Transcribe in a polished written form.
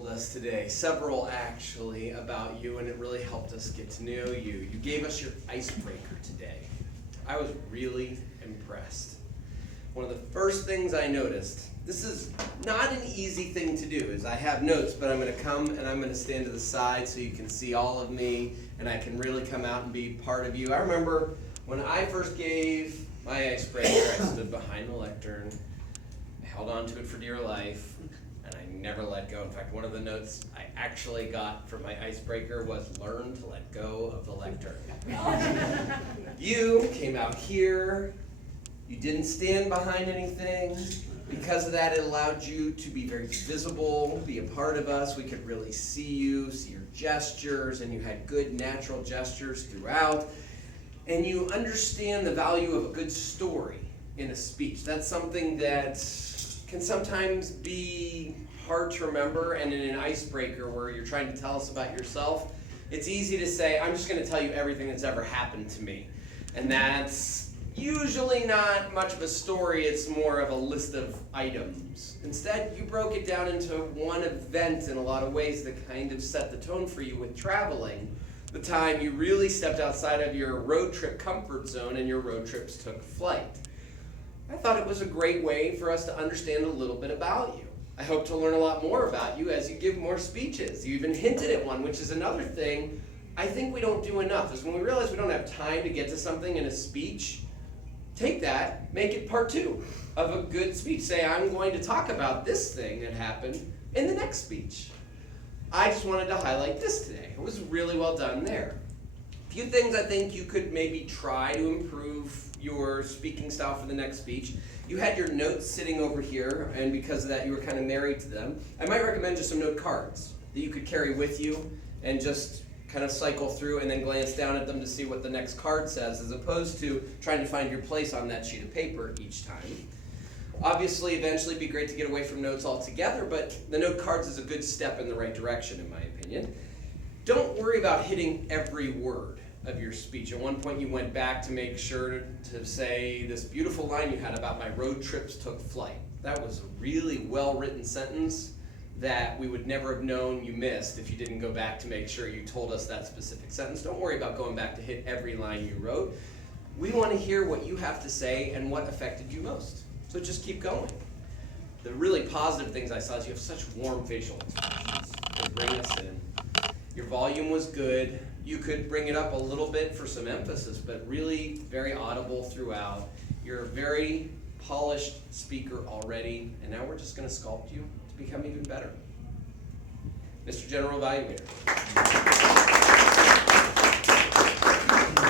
told us today, several actually, about you, and it really helped us get to know you. You gave us your icebreaker today. I was really impressed. One of the first things I noticed, this is not an easy thing to do, is I have notes, but I'm going to come and I'm going to stand to the side so you can see all of me, and I can really come out and be part of you. I remember when I first gave my icebreaker, I stood behind the lectern, I held on to it for dear life, and I never let go. In fact, one of the notes I actually got from my icebreaker was learn to let go of the lectern. You came out here, you didn't stand behind anything. Because of that, it allowed you to be very visible, be a part of us. We could really see you, see your gestures, and you had good natural gestures throughout. And you understand the value of a good story in a speech. That's something that can sometimes be hard to remember, and in an icebreaker where you're trying to tell us about yourself, it's easy to say, I'm just going to tell you everything that's ever happened to me. And that's usually not much of a story, it's more of a list of items. Instead, you broke it down into one event in a lot of ways that kind of set the tone for you with traveling. The time you really stepped outside of your road trip comfort zone and your road trips took flight. I thought it was a great way for us to understand a little bit about you. I hope to learn a lot more about you as you give more speeches. You even hinted at one, which is another thing I think we don't do enough, is when we realize we don't have time to get to something in a speech, take that, make it part 2 of a good speech. Say, I'm going to talk about this thing that happened in the next speech. I just wanted to highlight this today. It was really well done there. A few things I think you could maybe try to improve your speaking style for the next speech. You had your notes sitting over here, and because of that you were kind of married to them. I might recommend just some note cards that you could carry with you and just kind of cycle through and then glance down at them to see what the next card says, as opposed to trying to find your place on that sheet of paper each time. Obviously, eventually it'd be great to get away from notes altogether, but the note cards is a good step in the right direction, in my opinion. Don't worry about hitting every word of your speech. At one point you went back to make sure to say this beautiful line you had about my road trips took flight. That was a really well-written sentence that we would never have known you missed if you didn't go back to make sure you told us that specific sentence. Don't worry about going back to hit every line you wrote. We want to hear what you have to say and what affected you most. So just keep going. The really positive things I saw is you have such warm facial expressions. They bring us in. Your volume was good. You could bring it up a little bit for some emphasis, but really very audible throughout. You're a very polished speaker already, and now we're just going to sculpt you to become even better. Mr. General Evaluator.